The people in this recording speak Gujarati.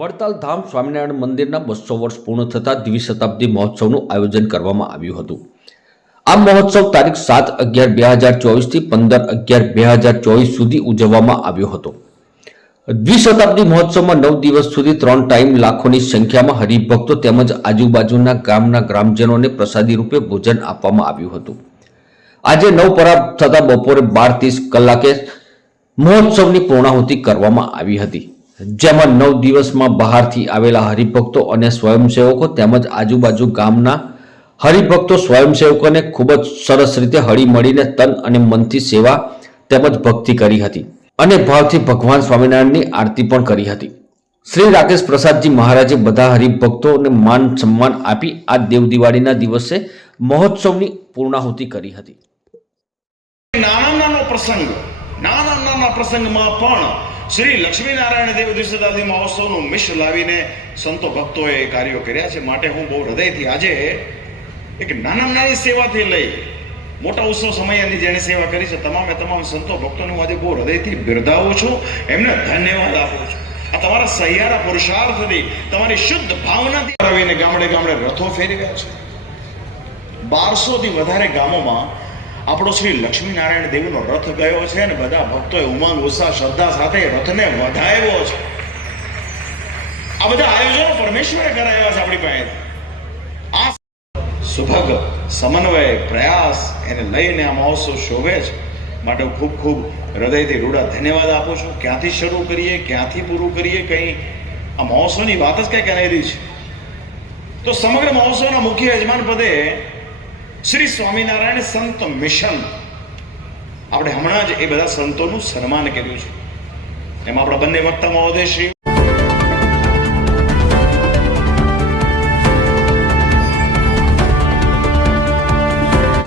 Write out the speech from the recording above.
વડતાલ ધામ સ્વામિનારાયણ મંદિરના બસો વર્ષ પૂર્ણ થતાં દ્વિશતાબ્દી મહોત્સવનું આયોજન કરવામાં આવ્યું હતું. આ મહોત્સવ તારીખ સાત અગિયાર બે હજાર ચોવીસથી પંદર અગિયાર બે હજાર ચોવીસ સુધી ઉજવવામાં આવ્યો હતો. દ્વિશતાબ્દી મહોત્સવમાં નવ દિવસ સુધી ત્રણ ટાઈમ લાખોની સંખ્યામાં હરિભક્તો તેમજ આજુબાજુના ગામના ગ્રામજનોને પ્રસાદી રૂપે ભોજન આપવામાં આવ્યું હતું. આજે નવ પરાબ થતા બપોરે બાર ત્રીસ કલાકે મહોત્સવની પૂર્ણાહુતિ કરવામાં આવી હતી. જેમાં નવ દિવસમાં બહારથી આવેલા હરિભક્તો અને સ્વયંસેવકો તેમજ આજુબાજુ ગામના હરિભક્તો, સ્વયંસેવકોને ખૂબ જ સરસ રીતે હળીમળીને તન અને મનથી સેવા તેમજ ભક્તિ કરી હતી અને ભાવથી ભગવાન સ્વામિનારાયણની આરતી પણ કરી હતી. શ્રી રાકેશ પ્રસાદજી મહારાજે બધા હરિભક્તોને માન સન્માન આપી આ દેવ દિવાળીના દિવસે મહોત્સવની પૂર્ણાહુતિ કરી હતી. નાના નાના પ્રસંગ, નાના નાના પ્રસંગમાં પણ શ્રી લક્ષ્મીનારાયણ દેવ દ્વિશતાબ્દી મહોત્સવનું મિશ્ર લાવીને સંતો ભક્તોએ કાર્યો કર્યા છે. માટે હું બહુ હૃદયથી આજે એક નાના નાની સેવાથી લઈ મોટા ઉત્સવ સમયની જેણે સેવા કરી છે, તમામે તમામ સંતો ભક્તોને હું આજે બહુ હૃદયથી બિરદાવું છું. એમને ધન્યવાદ આપું છું. આ તમારા સહિયારા પુરુષાર્થથી તમારી શુદ્ધ ભાવનાથી આવીને ગામડે ગામડે રથો ફેરી રહ્યા છે. બારસો થી વધારે ગામોમાં આપણો શ્રી લક્ષ્મીનારાયણ દેવનો રથ ગયો છે અને બધા ભક્તોએ ઉમંગ, ઉત્સાહ, શ્રદ્ધા સાથે રથને વધાવ્યો છે. આ બધા આયોજનો પરમેશ્વરે કરાવ્યા છે આપણી પાસે આ સુભગ સમન્વય, પ્રયાસ એને લઈને આ મહોત્સવ શોભે છે. માટે ખૂબ ખૂબ હૃદયથી રૂડા ધન્યવાદ આપું છું. ક્યાંથી શરૂ કરીએ, ક્યાંથી પૂરું કરીએ, કંઈ આ મહોત્સવની વાત જ કંઈક અનેરી છે. તો સમગ્ર મહોત્સવના મુખ્ય યજમાન પદે શ્રી સ્વામિનારાયણ સંત મિશન. આપણે હમણાં જ એ બધા સંતોનું સન્માન કર્યું છે. એમાં આપણા બંને વક્તા મહોદય શ્રી